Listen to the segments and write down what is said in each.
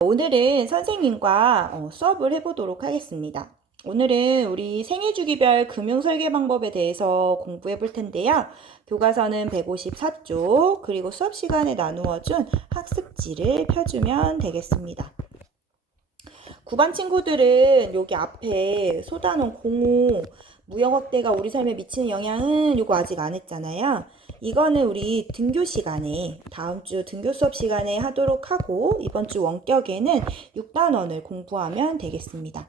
오늘은 선생님과 수업을 해보도록 하겠습니다. 오늘은 우리 생애주기별 금융설계 방법에 대해서 공부해 볼 텐데요. 교과서는 154쪽, 그리고 수업 시간에 나누어준 학습지를 펴주면 되겠습니다. 9반 친구들은 여기 앞에 소단원 05, 무역억대가 우리 삶에 미치는 영향은 요거 아직 안 했잖아요. 이거는 우리 등교 시간에, 다음 주 등교 수업 시간에 하도록 하고, 이번 주 원격에는 6단원을 공부하면 되겠습니다.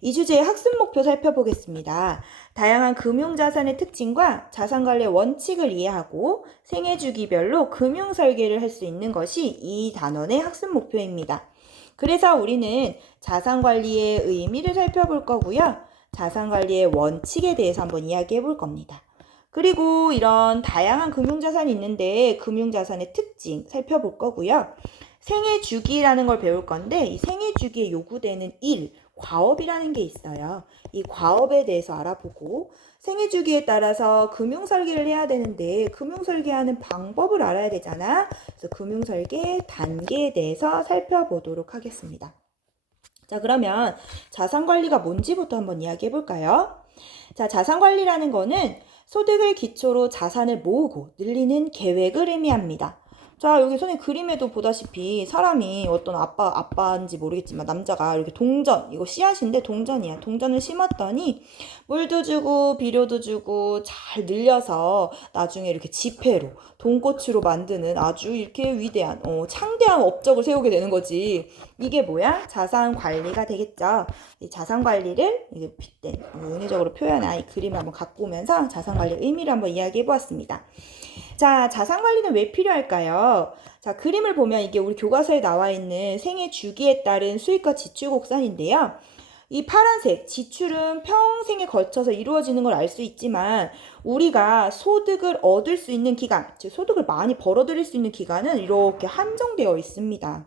이 주제의 학습 목표 살펴보겠습니다. 다양한 금융자산의 특징과 자산관리의 원칙을 이해하고 생애주기별로 금융설계를 할 수 있는 것이 이 단원의 학습 목표입니다. 그래서 우리는 자산관리의 의미를 살펴볼 거고요. 자산관리의 원칙에 대해서 한번 이야기해 볼 겁니다. 그리고 이런 다양한 금융자산이 있는데 금융자산의 특징 살펴볼 거고요. 생애주기라는 걸 배울 건데 이 생애주기에 요구되는 일, 과업이라는 게 있어요. 이 과업에 대해서 알아보고 생애주기에 따라서 금융설계를 해야 되는데 금융설계하는 방법을 알아야 되잖아. 그래서 금융설계 단계에 대해서 살펴보도록 하겠습니다. 자, 그러면 자산관리가 뭔지부터 한번 이야기해 볼까요? 자, 자산관리라는 거는 소득을 기초로 자산을 모으고 늘리는 계획을 의미합니다. 자, 여기 선생님 그림에도 보다시피 사람이 어떤 아빠인지 모르겠지만 남자가 이렇게 동전, 이거 씨앗인데 동전이야. 동전을 심었더니 물도 주고 비료도 주고 잘 늘려서 나중에 이렇게 지폐로, 돈꽃으로 만드는 아주 이렇게 위대한, 창대한 업적을 세우게 되는 거지. 이게 뭐야? 자산 관리가 되겠죠. 이 자산 관리를 이게 빗댄 은유적으로 표현한 이 그림을 한번 갖고 오면서 자산 관리의 의미를 한번 이야기해 보았습니다. 자, 자산 관리는 왜 필요할까요? 자, 그림을 보면 이게 우리 교과서에 나와 있는 생애 주기에 따른 수익과 지출 곡선인데요. 이 파란색 지출은 평생에 걸쳐서 이루어지는 걸 알 수 있지만 우리가 소득을 얻을 수 있는 기간, 즉 소득을 많이 벌어들일 수 있는 기간은 이렇게 한정되어 있습니다.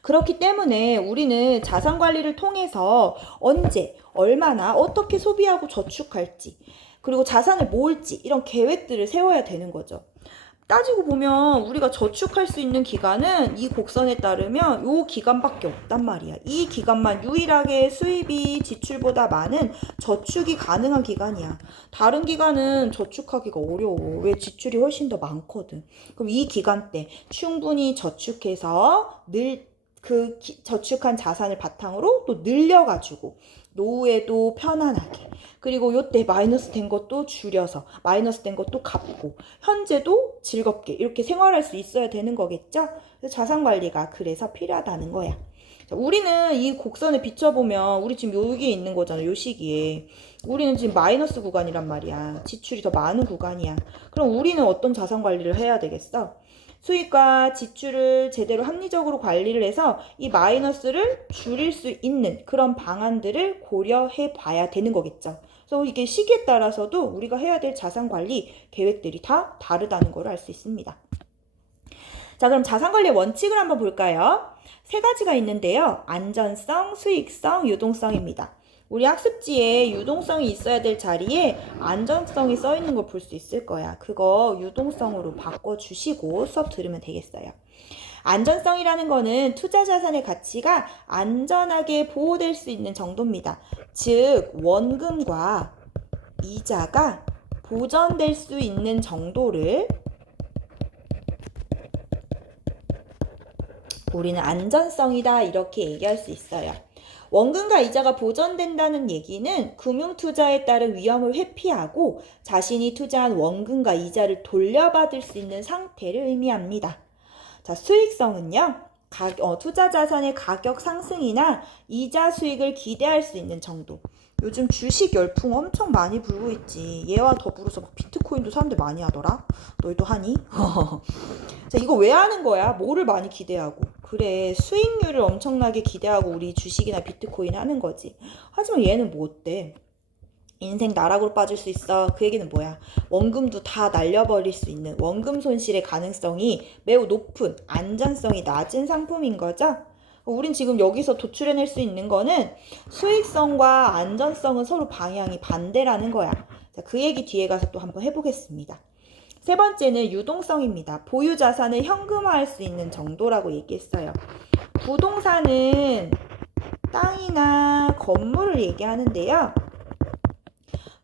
그렇기 때문에 우리는 자산 관리를 통해서 언제, 얼마나, 어떻게 소비하고 저축할지, 그리고 자산을 모을지 이런 계획들을 세워야 되는 거죠. 따지고 보면 우리가 저축할 수 있는 기간은 이 곡선에 따르면 요 기간밖에 없단 말이야. 이 기간만 유일하게 수입이 지출보다 많은 저축이 가능한 기간이야. 다른 기간은 저축하기가 어려워. 왜? 지출이 훨씬 더 많거든. 그럼 이 기간 때 충분히 저축해서 저축한 자산을 바탕으로 또 늘려가지고 노후에도 편안하게, 그리고 요때 마이너스 된 것도 줄여서 마이너스 된 것도 갚고 현재도 즐겁게 이렇게 생활할 수 있어야 되는 거겠죠. 그래서 자산관리가 그래서 필요하다는 거야. 자, 우리는 이 곡선을 비춰보면 우리 지금 여기에 있는 거잖아. 요 시기에 우리는 지금 마이너스 구간이란 말이야. 지출이 더 많은 구간이야. 그럼 우리는 어떤 자산관리를 해야 되겠어? 수익과 지출을 제대로 합리적으로 관리를 해서 이 마이너스를 줄일 수 있는 그런 방안들을 고려해 봐야 되는 거겠죠. 그래서 이게 시기에 따라서도 우리가 해야 될 자산관리 계획들이 다 다르다는 걸 알 수 있습니다. 자, 그럼 자산관리의 원칙을 한번 볼까요? 세 가지가 있는데요. 안전성, 수익성, 유동성입니다. 우리 학습지에 유동성이 있어야 될 자리에 안전성이 써 있는 걸 볼 수 있을 거야. 그거 유동성으로 바꿔주시고 수업 들으면 되겠어요. 안전성이라는 거는 투자 자산의 가치가 안전하게 보호될 수 있는 정도입니다. 즉, 원금과 이자가 보전될 수 있는 정도를 우리는 안전성이다 이렇게 얘기할 수 있어요. 원금과 이자가 보전된다는 얘기는 금융투자에 따른 위험을 회피하고 자신이 투자한 원금과 이자를 돌려받을 수 있는 상태를 의미합니다. 자, 수익성은요. 투자 자산의 가격 상승이나 이자 수익을 기대할 수 있는 정도. 요즘 주식 열풍 엄청 많이 불고 있지. 얘와 더불어서 막 비트코인도 사람들 많이 하더라. 너희도 하니? 자, 이거 왜 하는 거야? 뭐를 많이 기대하고? 그래, 수익률을 엄청나게 기대하고 우리 주식이나 비트코인 하는 거지. 하지만 얘는 뭐 어때? 인생 나락으로 빠질 수 있어. 그 얘기는 뭐야? 원금도 다 날려버릴 수 있는 원금 손실의 가능성이 매우 높은 안전성이 낮은 상품인 거죠. 우린 지금 여기서 도출해낼 수 있는 거는 수익성과 안전성은 서로 방향이 반대라는 거야. 자, 그 얘기 뒤에 가서 또 한번 해보겠습니다. 세 번째는 유동성입니다. 보유 자산을 현금화할 수 있는 정도라고 얘기했어요. 부동산은 땅이나 건물을 얘기하는데요.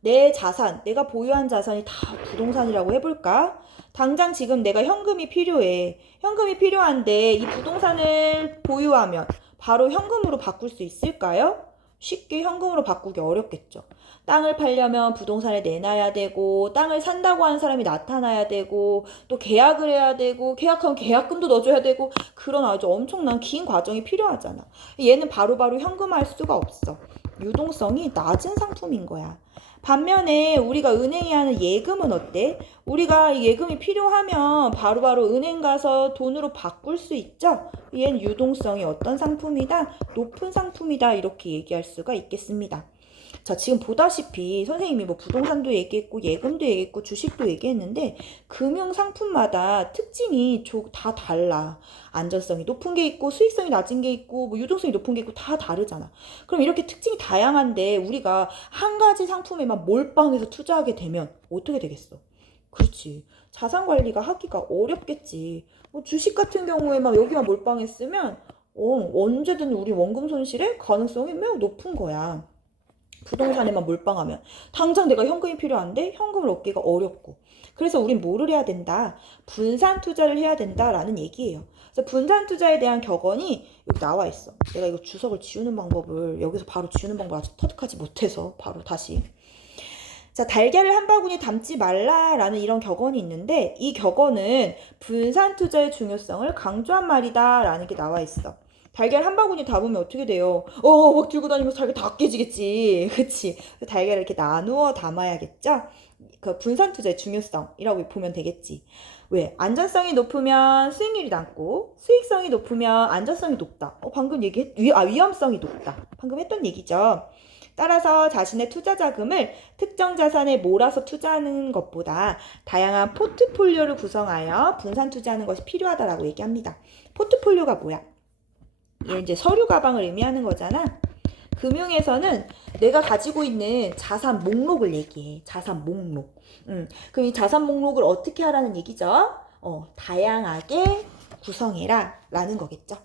내 자산, 내가 보유한 자산이 다 부동산이라고 해볼까? 당장 지금 내가 현금이 필요해. 현금이 필요한데 이 부동산을 보유하면 바로 현금으로 바꿀 수 있을까요? 쉽게 현금으로 바꾸기 어렵겠죠. 땅을 팔려면 부동산을 내놔야 되고, 땅을 산다고 하는 사람이 나타나야 되고, 또 계약을 해야 되고, 계약하면 계약금도 넣어줘야 되고, 그런 아주 엄청난 긴 과정이 필요하잖아. 얘는 바로바로 현금화할 수가 없어. 유동성이 낮은 상품인 거야. 반면에 우리가 은행에 하는 예금은 어때? 우리가 예금이 필요하면 바로바로 은행 가서 돈으로 바꿀 수 있죠? 얘는 유동성이 어떤 상품이다? 높은 상품이다. 이렇게 얘기할 수가 있겠습니다. 자, 지금 보다시피 선생님이 뭐 부동산도 얘기했고 예금도 얘기했고 주식도 얘기했는데 금융 상품마다 특징이 다 달라. 안전성이 높은 게 있고 수익성이 낮은 게 있고 뭐 유동성이 높은 게 있고 다 다르잖아. 그럼 이렇게 특징이 다양한데 우리가 한 가지 상품에만 몰빵해서 투자하게 되면 어떻게 되겠어? 그렇지. 자산 관리가 하기가 어렵겠지. 뭐 주식 같은 경우에만 여기만 몰빵했으면 언제든 우리 원금 손실의 가능성이 매우 높은 거야. 부동산에만 몰빵하면 당장 내가 현금이 필요한데 현금을 얻기가 어렵고 그래서 우린 뭐를 해야 된다? 분산 투자를 해야 된다라는 얘기예요. 그래서 분산 투자에 대한 격언이 여기 나와 있어. 내가 이거 주석을 지우는 방법을 여기서 바로 지우는 방법을 아직 터득하지 못해서 바로 다시 자, 달걀을 한 바구니 담지 말라라는 이런 격언이 있는데 이 격언은 분산 투자의 중요성을 강조한 말이다라는 게 나와 있어. 달걀 한 바구니 담으면 어떻게 돼요? 막 들고 다니면서 달걀 다 깨지겠지. 그치? 달걀을 이렇게 나누어 담아야겠죠? 그 분산 투자의 중요성이라고 보면 되겠지. 왜? 안전성이 높으면 수익률이 낮고 수익성이 높으면 안전성이 높다. 방금 위험성이 높다. 방금 했던 얘기죠. 따라서 자신의 투자 자금을 특정 자산에 몰아서 투자하는 것보다 다양한 포트폴리오를 구성하여 분산 투자하는 것이 필요하다라고 얘기합니다. 포트폴리오가 뭐야? 얘 이제 서류 가방을 의미하는 거잖아. 금융에서는 내가 가지고 있는 자산 목록을 얘기해. 자산 목록. 그럼 이 자산 목록을 어떻게 하라는 얘기죠? 다양하게 구성해라 라는 거겠죠.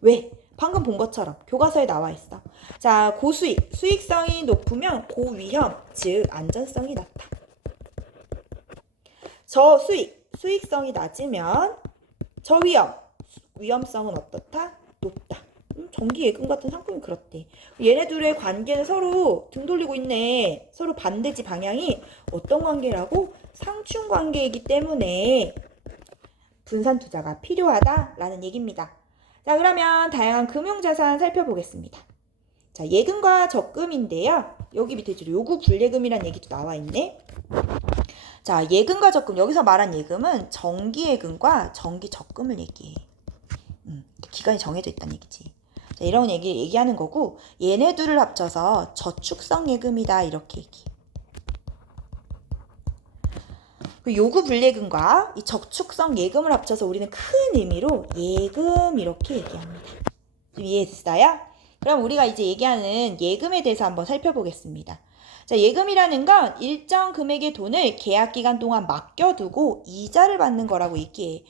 왜? 방금 본 것처럼 교과서에 나와 있어. 자, 고수익, 수익성이 높으면 고위험, 즉 안전성이 낮다. 저수익, 수익성이 낮으면 저위험, 위험성은 어떻다? 높다. 정기예금 같은 상품이 그렇대. 얘네들의 관계는 서로 등 돌리고 있네. 서로 반대지 방향이 어떤 관계라고? 상충 관계이기 때문에 분산 투자가 필요하다라는 얘기입니다. 자, 그러면 다양한 금융자산 살펴보겠습니다. 자, 예금과 적금인데요. 여기 밑에 요구 불예금이라는 얘기도 나와 있네. 자, 예금과 적금. 여기서 말한 예금은 정기예금과 정기적금을 얘기해. 기간이 정해져 있다는 얘기지. 자, 이런 얘기하는 거고 얘네들을 합쳐서 저축성 예금이다 이렇게 얘기해. 그 요구 불예금과 이 저축성 예금을 합쳐서 우리는 큰 의미로 예금 이렇게 얘기합니다. 좀 이해했어요? 그럼 우리가 이제 얘기하는 예금에 대해서 한번 살펴보겠습니다. 자, 예금이라는 건 일정 금액의 돈을 계약 기간 동안 맡겨두고 이자를 받는 거라고 얘기해.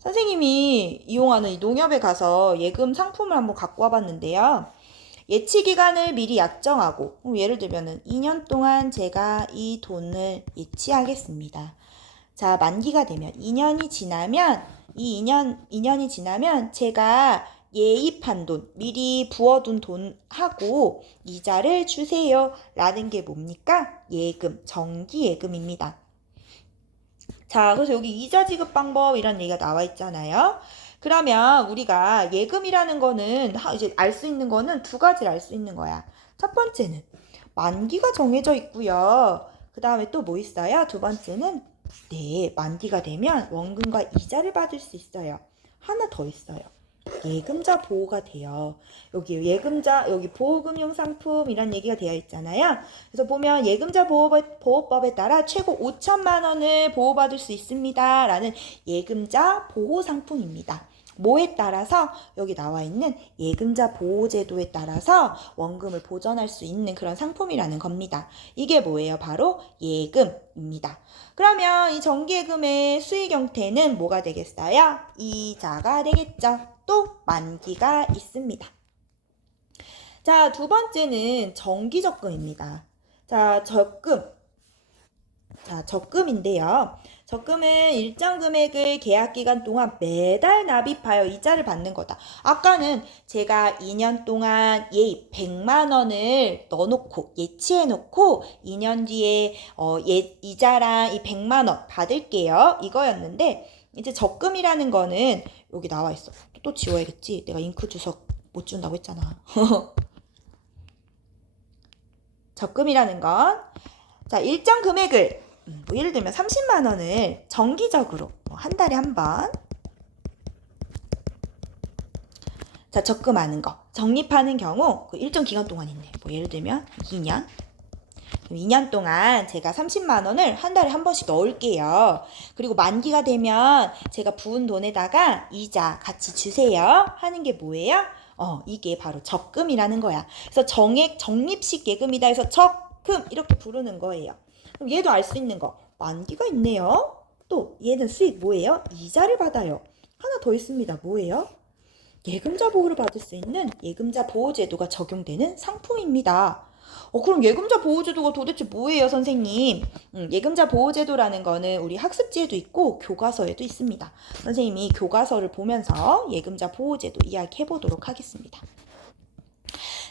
선생님이 이용하는 이 농협에 가서 예금 상품을 한번 갖고 와봤는데요. 예치 기간을 미리 약정하고 예를 들면 2년 동안 제가 이 돈을 예치하겠습니다. 자, 만기가 되면 2년이 지나면 이 2년이 지나면 제가 예입한 돈, 미리 부어둔 돈하고 이자를 주세요 라는 게 뭡니까? 예금, 정기예금입니다. 자, 그래서 여기 이자 지급 방법이라는 얘기가 나와 있잖아요. 그러면 우리가 예금이라는 거는 이제 알 수 있는 거는 두 가지를 알 수 있는 거야. 첫 번째는 만기가 정해져 있고요. 그 다음에 또 뭐 있어요? 두 번째는 네, 만기가 되면 원금과 이자를 받을 수 있어요. 하나 더 있어요. 예금자 보호가 돼요. 여기 예금자, 여기 보호금융 상품이란 얘기가 되어 있잖아요. 그래서 보면 예금자 보호법에 따라 최고 5천만 원을 보호받을 수 있습니다. 라는 예금자 보호 상품입니다. 뭐에 따라서 여기 나와 있는 예금자 보호제도에 따라서 원금을 보전할 수 있는 그런 상품이라는 겁니다. 이게 뭐예요? 바로 예금입니다. 그러면 이 정기예금의 수익 형태는 뭐가 되겠어요? 이자가 되겠죠. 또 만기가 있습니다. 자, 두 번째는 정기적금입니다. 자, 적금인데요. 적금은 일정 금액을 계약 기간 동안 매달 납입하여 이자를 받는 거다. 아까는 제가 2년 동안 예입 100만 원을 넣어놓고 예치해놓고 2년 뒤에 이자랑 이 100만 원 받을게요. 이거였는데 이제 적금이라는 거는 여기 나와 있어. 또 지워야겠지. 내가 잉크 주석 못 준다고 했잖아. 적금이라는 건 자, 일정 금액을 뭐 예를 들면 30만 원을 정기적으로 한 달에 한 번 자, 적금하는 거. 적립하는 경우 그 일정 기간 동안 있네. 뭐 예를 들면 2년. 2년 동안 제가 30만 원을 한 달에 한 번씩 넣을게요. 그리고 만기가 되면 제가 부은 돈에다가 이자 같이 주세요. 하는 게 뭐예요? 이게 바로 적금이라는 거야. 그래서 적립식 예금이다 해서 적금 이렇게 부르는 거예요. 그럼 얘도 알 수 있는 거. 만기가 있네요. 또 얘는 수익 뭐예요? 이자를 받아요. 하나 더 있습니다. 뭐예요? 예금자 보호를 받을 수 있는 예금자 보호제도가 적용되는 상품입니다. 그럼 예금자 보호제도가 도대체 뭐예요, 선생님? 예금자 보호제도라는 거는 우리 학습지에도 있고 교과서에도 있습니다. 선생님이 교과서를 보면서 예금자 보호제도 이야기해 보도록 하겠습니다.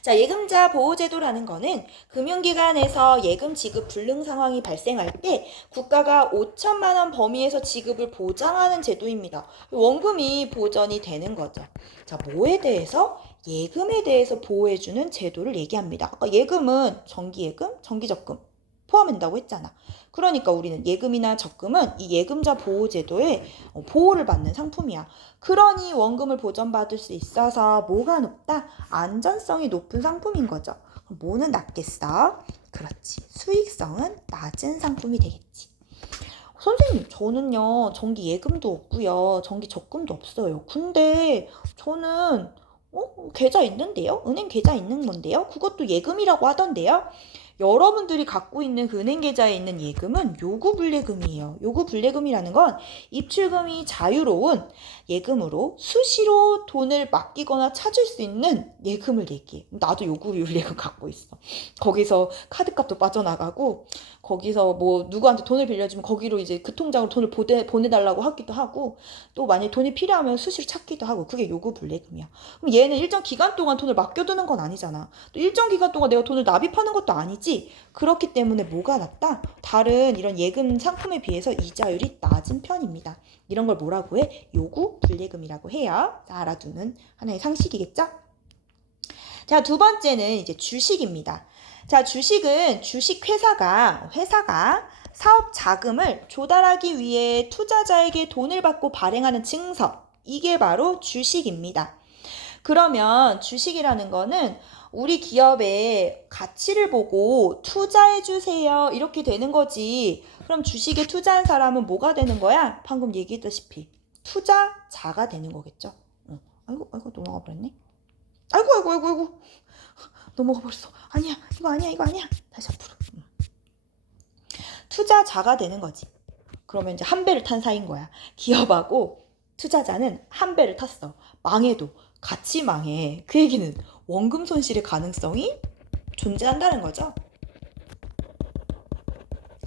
자, 예금자 보호제도라는 거는 금융기관에서 예금 지급 불능 상황이 발생할 때 국가가 5천만 원 범위에서 지급을 보장하는 제도입니다. 원금이 보전이 되는 거죠. 자, 뭐에 대해서? 예금에 대해서 보호해주는 제도를 얘기합니다. 아까 예금은 정기예금, 정기적금 포함된다고 했잖아. 그러니까 우리는 예금이나 적금은 이 예금자 보호제도에 보호를 받는 상품이야. 그러니 원금을 보전받을 수 있어서 뭐가 높다? 안전성이 높은 상품인 거죠. 그럼 뭐는 낮겠어? 그렇지. 수익성은 낮은 상품이 되겠지. 선생님, 저는요, 정기 예금도 없고요, 정기 적금도 없어요. 근데 저는 계좌 있는데요? 은행 계좌 있는 건데요? 그것도 예금이라고 하던데요? 여러분들이 갖고 있는 그 은행 계좌에 있는 예금은 요구불예금이에요. 요구불예금이라는 건 입출금이 자유로운 예금으로 수시로 돈을 맡기거나 찾을 수 있는 예금을 얘기해. 나도 요구불예금 갖고 있어. 거기서 카드값도 빠져나가고 거기서 뭐 누구한테 돈을 빌려주면 거기로 이제 그 통장으로 돈을 보내달라고 하기도 하고 또 만약에 돈이 필요하면 수시로 찾기도 하고 그게 요구불예금이야. 그럼 얘는 일정 기간 동안 돈을 맡겨두는 건 아니잖아. 또 일정 기간 동안 내가 돈을 납입하는 것도 아니지. 그렇기 때문에 뭐가 낮다? 다른 이런 예금 상품에 비해서 이자율이 낮은 편입니다. 이런 걸 뭐라고 해? 요구불예금이라고 해요. 자, 알아두는 하나의 상식이겠죠? 자, 두 번째는 이제 주식입니다. 자, 주식은 주식회사가 사업 자금을 조달하기 위해 투자자에게 돈을 받고 발행하는 증서. 이게 바로 주식입니다. 그러면 주식이라는 거는 우리 기업의 가치를 보고 투자해주세요. 이렇게 되는 거지. 그럼 주식에 투자한 사람은 뭐가 되는 거야? 방금 얘기했다시피 투자자가 되는 거겠죠. 아이고 넘어가 버렸네. 아이고 넘어가 버렸어. 아니야 이거 아니야. 다시 앞으로. 투자자가 되는 거지. 그러면 이제 한 배를 탄 사이인 거야. 기업하고 투자자는 한 배를 탔어. 망해도 같이 망해. 그 얘기는 원금 손실의 가능성이 존재한다는 거죠.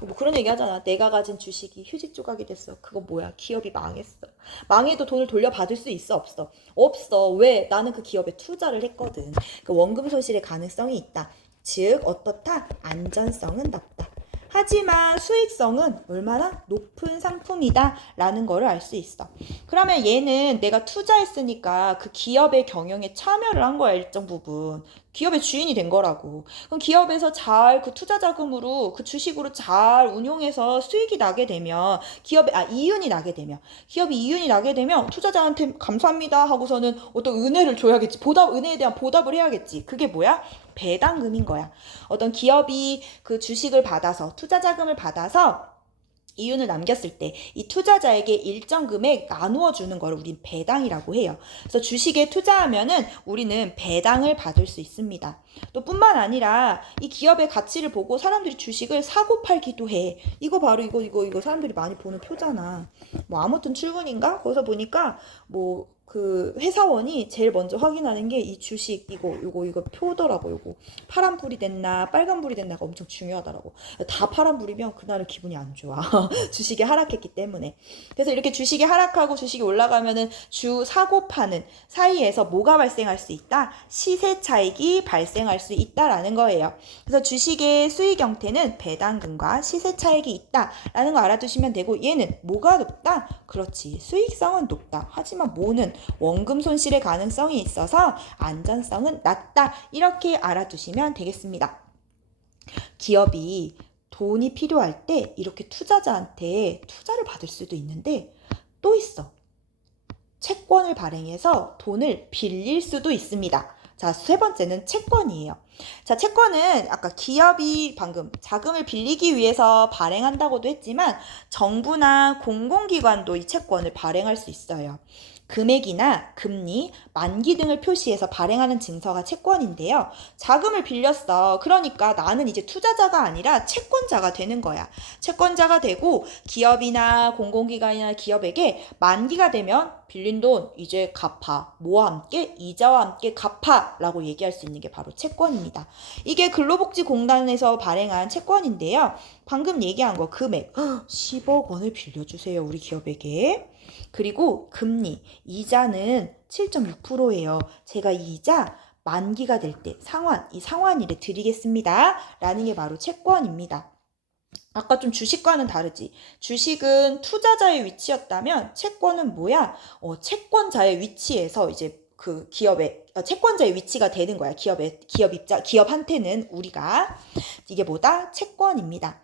뭐 그런 얘기 하잖아. 내가 가진 주식이 휴지 조각이 됐어. 그거 뭐야? 기업이 망했어. 망해도 돈을 돌려받을 수 있어? 없어? 없어. 왜? 나는 그 기업에 투자를 했거든. 그 원금 손실의 가능성이 있다. 즉 어떻다? 안전성은 낮다. 하지만 수익성은 얼마나 높은 상품이다 라는 거를 알 수 있어. 그러면 얘는 내가 투자했으니까 그 기업의 경영에 참여를 한 거야. 일정 부분. 기업의 주인이 된 거라고. 그럼 기업에서 잘 그 투자 자금으로 그 주식으로 잘 운용해서 수익이 나게 되면 이윤이 나게 되면 기업이 이윤이 나게 되면 투자자한테 감사합니다 하고서는 어떤 은혜를 줘야겠지. 은혜에 대한 보답을 해야겠지. 그게 뭐야? 배당금인 거야. 어떤 기업이 그 주식을 받아서 투자 자금을 받아서 이윤을 남겼을 때 이 투자자에게 일정 금액 나누어 주는 걸 우린 배당이라고 해요. 그래서 주식에 투자하면은 우리는 배당을 받을 수 있습니다. 또 뿐만 아니라 이 기업의 가치를 보고 사람들이 주식을 사고 팔기도 해. 이거 바로 이거 사람들이 많이 보는 표잖아. 뭐 아무튼 출근인가? 거기서 보니까 뭐 그 회사원이 제일 먼저 확인하는 게 이 주식 이거 표더라고. 요거 파란불이 됐나 빨간불이 됐나가 엄청 중요하더라고. 다 파란불이면 그날은 기분이 안 좋아. 주식이 하락했기 때문에. 그래서 이렇게 주식이 하락하고 주식이 올라가면은 주 사고 파는 사이에서 뭐가 발생할 수 있다? 시세 차익이 발생할 수 있다라는 거예요. 그래서 주식의 수익 형태는 배당금과 시세 차익이 있다라는 거 알아두시면 되고, 얘는 뭐가 높다? 그렇지, 수익성은 높다. 하지만 뭐는 원금 손실의 가능성이 있어서 안전성은 낮다. 이렇게 알아두시면 되겠습니다. 기업이 돈이 필요할 때 이렇게 투자자한테 투자를 받을 수도 있는데 또 있어. 채권을 발행해서 돈을 빌릴 수도 있습니다. 자, 세 번째는 채권이에요. 자, 채권은 아까 기업이 방금 자금을 빌리기 위해서 발행한다고도 했지만 정부나 공공기관도 이 채권을 발행할 수 있어요. 금액이나 금리, 만기 등을 표시해서 발행하는 증서가 채권인데요. 자금을 빌렸어. 그러니까 나는 이제 투자자가 아니라 채권자가 되는 거야. 채권자가 되고 기업이나 공공기관이나 기업에게 만기가 되면 빌린 돈 이제 갚아. 뭐와 함께? 이자와 함께 갚아 라고 얘기할 수 있는 게 바로 채권입니다. 이게 근로복지공단에서 발행한 채권인데요. 방금 얘기한 거 금액 10억 원을 빌려주세요. 우리 기업에게. 그리고 금리, 이자는 7.6%예요. 제가 이 이자 만기가 될 때 이 상환일에 드리겠습니다. 라는 게 바로 채권입니다. 아까 좀 주식과는 다르지. 주식은 투자자의 위치였다면 채권은 뭐야? 채권자의 위치에서 이제 그 기업의 채권자의 위치가 되는 거야. 기업한테는 우리가 이게 뭐다? 채권입니다.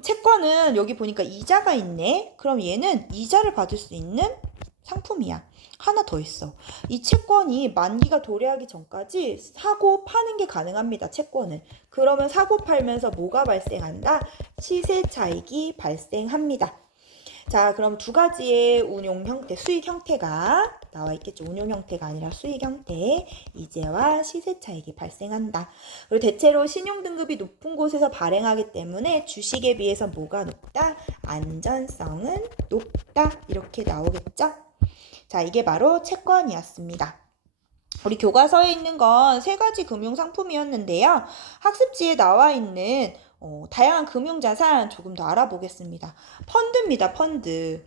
채권은 여기 보니까 이자가 있네. 그럼 얘는 이자를 받을 수 있는 상품이야. 하나 더 있어. 이 채권이 만기가 도래하기 전까지 사고 파는 게 가능합니다. 채권은. 그러면 사고 팔면서 뭐가 발생한다? 시세 차익이 발생합니다. 자, 그럼 두 가지의 운용 형태, 수익 형태가 나와 있겠죠. 운용 형태가 아니라 수익 형태, 이자와 시세 차익이 발생한다. 그리고 대체로 신용 등급이 높은 곳에서 발행하기 때문에 주식에 비해서 뭐가 높다? 안전성은 높다. 이렇게 나오겠죠. 자, 이게 바로 채권이었습니다. 우리 교과서에 있는 건 세 가지 금융상품이었는데요. 학습지에 나와 있는 다양한 금융자산 조금 더 알아보겠습니다. 펀드입니다. 펀드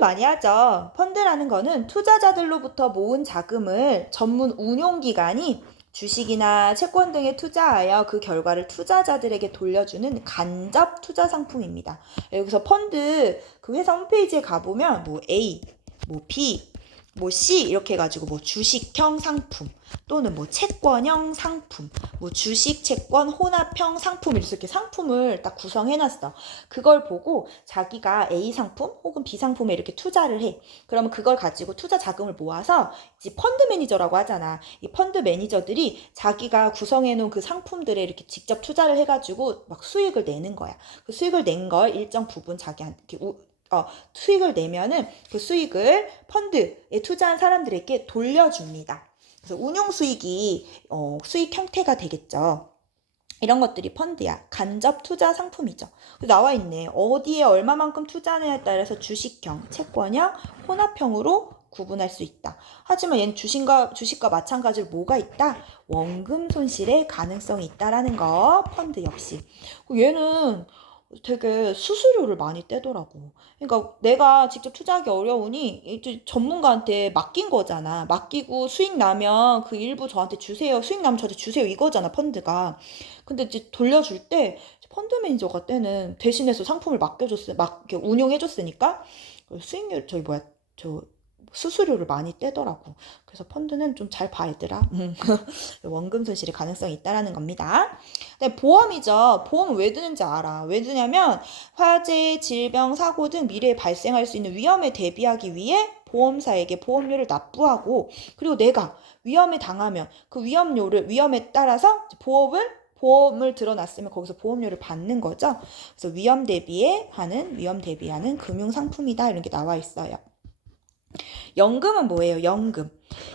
많이 하죠. 펀드라는 거는 투자자들로부터 모은 자금을 전문 운용기관이 주식이나 채권 등에 투자하여 그 결과를 투자자들에게 돌려주는 간접 투자 상품입니다. 여기서 펀드 그 회사 홈페이지에 가보면 뭐 A, 뭐 B, 뭐 C 이렇게 해가지고 뭐 주식형 상품 또는 뭐 채권형 상품, 뭐 주식, 채권, 혼합형 상품 이렇게 상품을 딱 구성해놨어. 그걸 보고 자기가 A 상품 혹은 B 상품에 이렇게 투자를 해. 그러면 그걸 가지고 투자 자금을 모아서 이제 펀드 매니저라고 하잖아. 이 펀드 매니저들이 자기가 구성해놓은 그 상품들에 이렇게 직접 투자를 해가지고 막 수익을 내는 거야. 그 수익을 낸 걸 일정 부분 자기한테 수익을 내면은 그 수익을 펀드에 투자한 사람들에게 돌려줍니다. 그래서 운용 수익이 수익 형태가 되겠죠. 이런 것들이 펀드야. 간접 투자 상품이죠. 나와 있네. 어디에 얼마만큼 투자하느냐에 따라서 주식형, 채권형, 혼합형으로 구분할 수 있다. 하지만 얘는 주식과 마찬가지로 뭐가 있다? 원금 손실의 가능성이 있다라는 거. 펀드 역시. 얘는 되게 수수료를 많이 떼더라고. 그러니까 내가 직접 투자하기 어려우니 이제 전문가한테 맡긴 거잖아. 맡기고 수익 나면 그 일부 저한테 주세요. 수익 나면 저한테 주세요. 이거잖아, 펀드가. 근데 이제 돌려줄 때 펀드 매니저가 때는 대신해서 상품을 이렇게 운용해줬으니까 수익률 수수료를 많이 떼더라고. 그래서 펀드는 좀 잘 봐, 얘들아. 원금 손실의 가능성이 있다라는 겁니다. 네, 보험이죠. 보험은 왜 드는지 알아. 왜 드냐면 화재, 질병, 사고 등 미래에 발생할 수 있는 위험에 대비하기 위해 보험사에게 보험료를 납부하고, 그리고 내가 위험에 당하면 그 위험에 따라서 보험을 들어놨으면 거기서 보험료를 받는 거죠. 그래서 위험 대비하는 금융상품이다. 이런 게 나와 있어요. 연금은 뭐예요?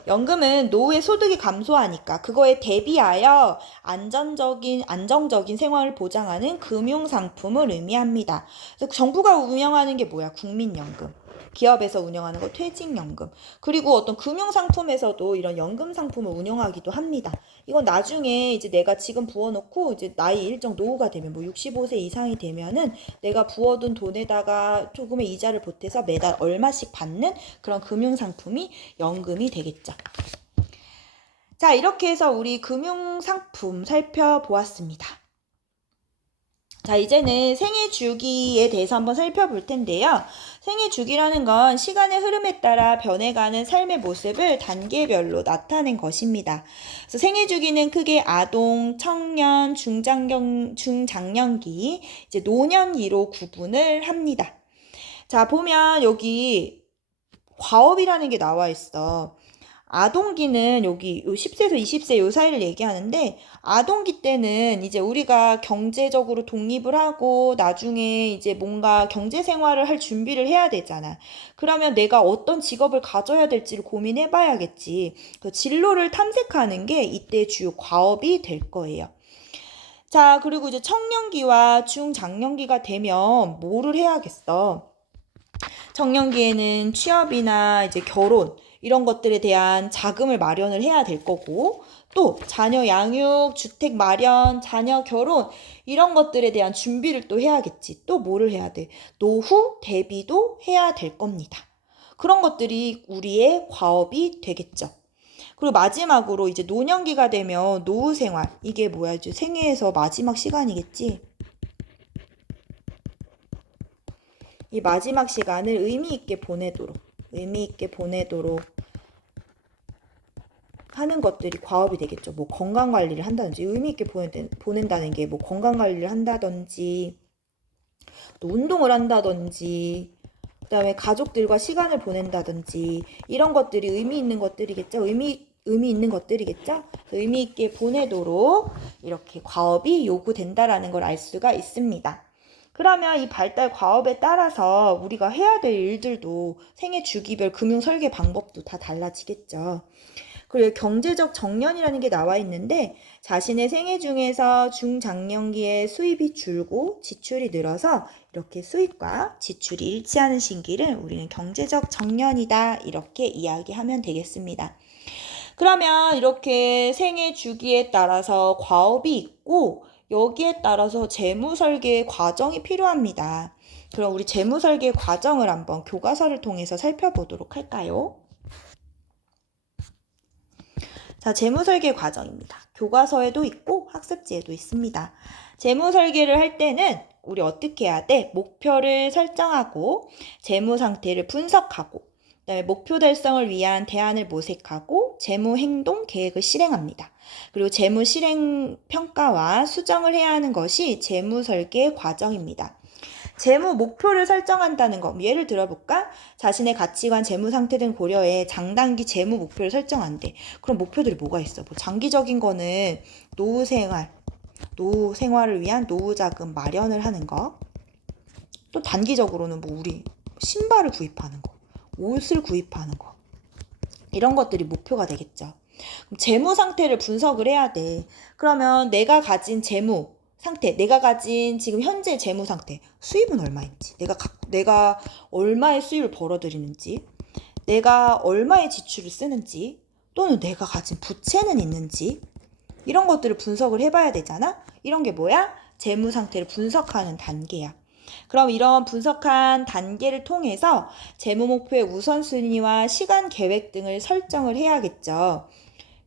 연금은 노후에 소득이 감소하니까 그거에 대비하여 안정적인 생활을 보장하는 금융상품을 의미합니다. 그래서 정부가 운영하는 게 뭐야? 국민연금. 기업에서 운영하는 거 퇴직연금. 그리고 어떤 금융상품에서도 이런 연금 상품을 운영하기도 합니다. 이건 나중에 이제 내가 지금 부어놓고 이제 나이 일정 노후가 되면 뭐 65세 이상이 되면은 내가 부어둔 돈에다가 조금의 이자를 보태서 매달 얼마씩 받는 그런 금융상품이 연금이 되겠죠. 자, 이렇게 해서 우리 금융상품 살펴보았습니다. 자, 이제는 생애 주기에 대해서 한번 살펴볼 텐데요. 생애 주기라는 건 시간의 흐름에 따라 변해가는 삶의 모습을 단계별로 나타낸 것입니다. 그래서 생애 주기는 크게 아동, 청년, 중장년기, 이제 노년기로 구분을 합니다. 자, 보면 여기 과업이라는 게 나와 있어. 아동기는 여기 10세에서 20세 요 사이를 얘기하는데, 아동기 때는 이제 우리가 경제적으로 독립을 하고 나중에 이제 뭔가 경제 생활을 할 준비를 해야 되잖아. 그러면 내가 어떤 직업을 가져야 될지를 고민해 봐야겠지. 그 진로를 탐색하는 게 이때 주요 과업이 될 거예요. 자, 그리고 이제 청년기와 중장년기가 되면 뭐를 해야겠어? 청년기에는 취업이나 이제 결혼 이런 것들에 대한 자금을 마련을 해야 될 거고, 또 자녀 양육, 주택 마련, 자녀 결혼 이런 것들에 대한 준비를 또 해야겠지. 또 뭐를 해야 돼? 노후 대비도 해야 될 겁니다. 그런 것들이 우리의 과업이 되겠죠. 그리고 마지막으로 이제 노년기가 되면 노후 생활, 이게 뭐야? 이제 생애에서 마지막 시간이겠지. 이 마지막 시간을 의미 있게 보내도록 하는 것들이 과업이 되겠죠. 뭐 건강 관리를 한다든지, 의미 있게 보낸다는 게 뭐 건강 관리를 한다든지, 또 운동을 한다든지, 그다음에 가족들과 시간을 보낸다든지, 이런 것들이 의미 있는 것들이겠죠. 의미 있는 것들이겠죠. 의미 있게 보내도록 이렇게 과업이 요구된다라는 걸 알 수가 있습니다. 그러면 이 발달 과업에 따라서 우리가 해야 될 일들도 생애 주기별 금융 설계 방법도 다 달라지겠죠. 그리고 경제적 정년이라는 게 나와 있는데, 자신의 생애 중에서 중장년기에 수입이 줄고 지출이 늘어서 이렇게 수입과 지출이 일치하는 시기를 우리는 경제적 정년이다, 이렇게 이야기하면 되겠습니다. 그러면 이렇게 생애 주기에 따라서 과업이 있고, 여기에 따라서 재무 설계 과정이 필요합니다. 그럼 우리 재무 설계 과정을 한번 교과서를 통해서 살펴보도록 할까요? 자, 재무 설계 과정입니다. 교과서에도 있고 학습지에도 있습니다. 재무 설계를 할 때는 우리 어떻게 해야 돼? 목표를 설정하고 재무 상태를 분석하고, 그다음에 목표 달성을 위한 대안을 모색하고 재무 행동 계획을 실행합니다. 그리고 재무 실행 평가와 수정을 해야 하는 것이 재무 설계 과정입니다. 재무 목표를 설정한다는 거, 예를 들어볼까? 자신의 가치관, 재무 상태 등 고려해 장단기 재무 목표를 설정한대. 그럼 목표들이 뭐가 있어? 뭐 장기적인 거는 노후 생활을 위한 노후 자금 마련을 하는 거. 또 단기적으로는 뭐 우리 신발을 구입하는 거, 옷을 구입하는 거. 이런 것들이 목표가 되겠죠. 그럼 재무 상태를 분석을 해야 돼. 그러면 내가 가진 재무 상태, 내가 가진 지금 현재 재무 상태, 수입은 얼마인지, 내가 얼마의 수입을 벌어들이는지, 내가 얼마의 지출을 쓰는지, 또는 내가 가진 부채는 있는지, 이런 것들을 분석을 해봐야 되잖아. 이런 게 뭐야? 재무 상태를 분석하는 단계야. 그럼 이런 분석한 단계를 통해서 재무 목표의 우선순위와 시간 계획 등을 설정을 해야겠죠.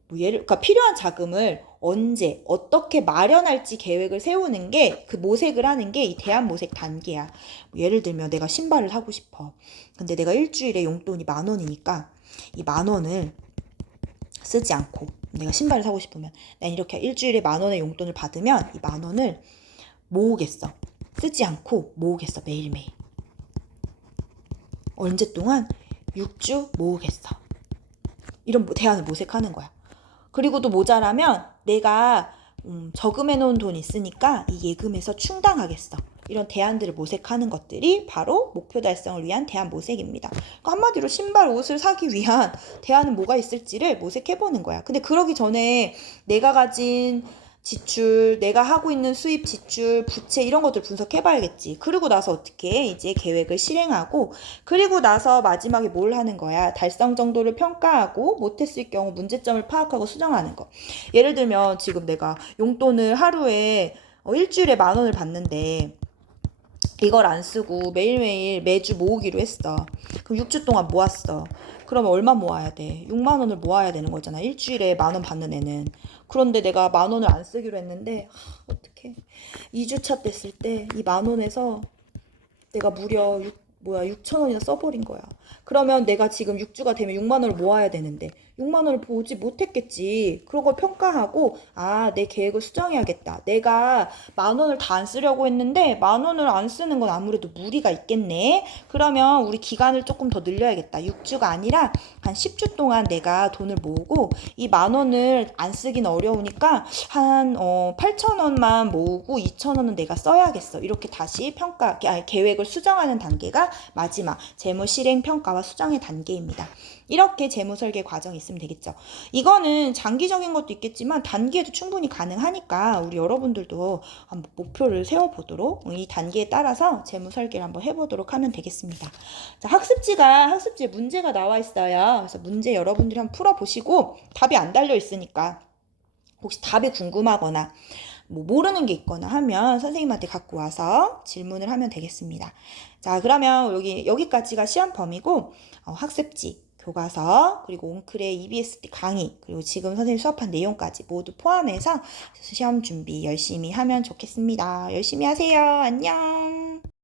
그러니까 필요한 자금을 언제, 어떻게 마련할지 계획을 세우는 게, 그 모색을 하는 게 이 대안 모색 단계야. 예를 들면 내가 신발을 사고 싶어. 근데 내가 일주일에 용돈이 10,000원이니까 이 10,000원을 쓰지 않고, 내가 신발을 사고 싶으면 난 이렇게 일주일에 10,000원의 용돈을 받으면 이 10,000원을 모으겠어. 쓰지 않고 모으겠어, 매일매일. 언제 동안? 6주 모으겠어. 이런 대안을 모색하는 거야. 그리고 또 모자라면 내가 저금해놓은 돈 있으니까 이 예금에서 충당하겠어. 이런 대안들을 모색하는 것들이 바로 목표 달성을 위한 대안 모색입니다. 그러니까 한마디로 신발, 옷을 사기 위한 대안은 뭐가 있을지를 모색해보는 거야. 근데 그러기 전에 내가 가진 지출, 내가 하고 있는 수입, 지출, 부채 이런 것들 분석해봐야겠지. 그리고 나서 어떻게 해? 이제 계획을 실행하고 그리고 나서 마지막에 뭘 하는 거야? 달성 정도를 평가하고 못했을 경우 문제점을 파악하고 수정하는 거. 예를 들면 지금 내가 용돈을 하루에 일주일에 10,000원을 받는데 이걸 안 쓰고 매일매일 매주 모으기로 했어. 그럼 6주 동안 모았어. 그러면 얼마 모아야 돼? 6만 원을 모아야 되는 거잖아. 일주일에 10,000원 받는 애는. 그런데 내가 10,000원을 안 쓰기로 했는데 어떡해. 2주차 됐을 때 이 10,000원에서 내가 무려 6,000원이나 써버린 거야. 그러면 내가 지금 6주가 되면 6만 원을 모아야 되는데 6만 원을 보지 못했겠지. 그런 걸 평가하고 내 계획을 수정해야겠다. 내가 10,000원을 다 안 쓰려고 했는데 10,000원을 안 쓰는 건 아무래도 무리가 있겠네. 그러면 우리 기간을 조금 더 늘려야겠다. 6주가 아니라 한 10주 동안 내가 돈을 모으고 이 10,000원을 안 쓰긴 어려우니까 한 8,000원만 모으고 2,000원은 내가 써야겠어. 이렇게 다시 계획을 수정하는 단계가 마지막 재무 실행 평가와 수정의 단계입니다. 이렇게 재무 설계 과정이 있으면 되겠죠. 이거는 장기적인 것도 있겠지만 단기에도 충분히 가능하니까 우리 여러분들도 한번 목표를 세워보도록 이 단계에 따라서 재무 설계를 한번 해보도록 하면 되겠습니다. 자, 학습지에 문제가 나와 있어요. 그래서 문제 여러분들이 한번 풀어보시고 답이 안 달려 있으니까 혹시 답이 궁금하거나 모르는 게 있거나 하면 선생님한테 갖고 와서 질문을 하면 되겠습니다. 자, 그러면 여기까지가 시험 범위고 학습지, 교과서, 그리고 옹클의 EBSD 강의, 그리고 지금 선생님 수업한 내용까지 모두 포함해서 시험 준비 열심히 하면 좋겠습니다. 열심히 하세요. 안녕.